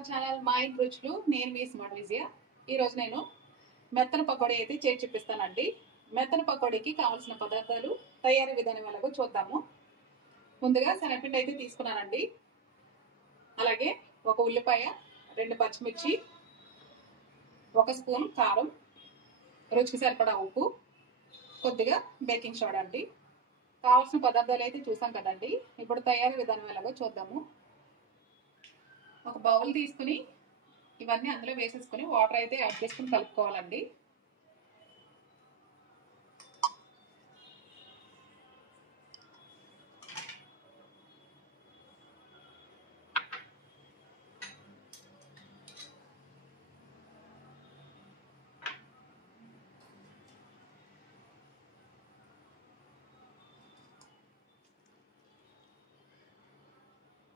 Our channel మా ఇంటి రుచులు. నేను మీ స్మార్ట్ విజయ. ఈరోజు నేను మెత్తన పకోడీ అయితే చేసి చూపిస్తానండి. మెత్తన పకోడీకి కావాల్సిన పదార్థాలు, తయారీ విధానం ఎలాగో చూద్దాము. ముందుగా శనగపిండి అయితే తీసుకున్నానండి. అలాగే ఒక ఉల్లిపాయ, 2 పచ్చిమిర్చి, 1 స్పూన్ కారం, రుచికి సరిపడా ఉప్పు, కొద్దిగా బేకింగ్ సోడా అండి. కావాల్సిన పదార్థాలు అయితే చూసాం కదండి. ఇప్పుడు తయారీ విధానం ఎలాగో చూద్దాము. ఒక బౌల్ తీసుకుని ఇవన్నీ అందులో వేసేసుకుని వాటర్ అయితే యాడ్ చేసుకుని కలుపుకోవాలండి.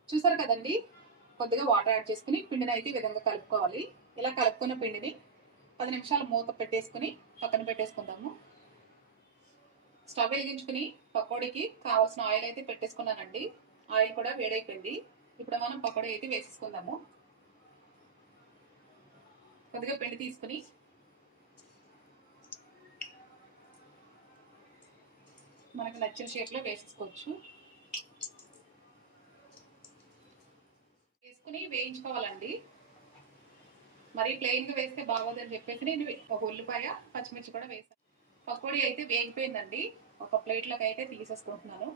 చూసారు కదండి, కొద్దిగా వాటర్ యాడ్ చేసుకుని పిండిని అయితే ఈ విధంగా కలుపుకోవాలి. ఇలా కలుపుకున్న పిండిని 10 నిమిషాలు మూత పెట్టేసుకుని పక్కన పెట్టేసుకుందాము. స్టవ్ వెలిగించుకుని పకోడీకి కావాల్సిన ఆయిల్ అయితే పెట్టేసుకున్నానండి. ఆయిల్ కూడా వేడైపోయింది. ఇప్పుడు మనం పకోడీ అయితే వేసేసుకుందాము. కొద్దిగా పిండి తీసుకుని మనకు నచ్చిన షేప్లో వేసేసుకోవచ్చు. వేసుకుని వేయించుకోవాలండి. మరి ప్లెయిన్గా వేస్తే బాగోదని చెప్పేసి నేను ఒక ఉల్లిపాయ, పచ్చిమిర్చి కూడా వేసాను. పకోడీ అయితే వేగిపోయిందండి. ఒక ప్లేట్లోకి అయితే తీసేసుకుంటున్నాను.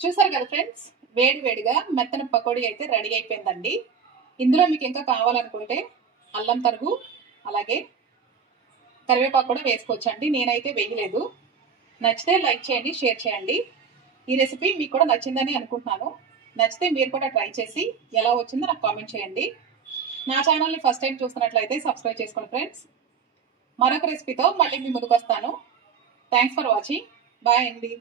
చూసారు కదా ఫ్రెండ్స్, వేడి వేడిగా మెత్తన పకోడీ అయితే రెడీ అయిపోయిందండి. ఇందులో మీకు ఇంకా కావాలనుకుంటే అల్లం తరుగు, అలాగే కరివేపాకు కూడా వేసుకోవచ్చండి. నేనైతే వేయలేదు. నచ్చితే లైక్ చేయండి, షేర్ చేయండి. ఈ రెసిపీ మీకు కూడా నచ్చిందని అనుకుంటున్నాను. నచ్చితే మీరు కూడా ట్రై చేసి ఎలా వచ్చిందో నాకు కామెంట్ చేయండి. నా ఛానల్ని ఫస్ట్ టైం చూస్తున్నట్లయితే సబ్స్క్రైబ్ చేసుకోండి ఫ్రెండ్స్. మరొక రెసిపీతో మళ్ళీ మీ ముందుకు వస్తాను. Thanks for watching. బాయ్ అండి.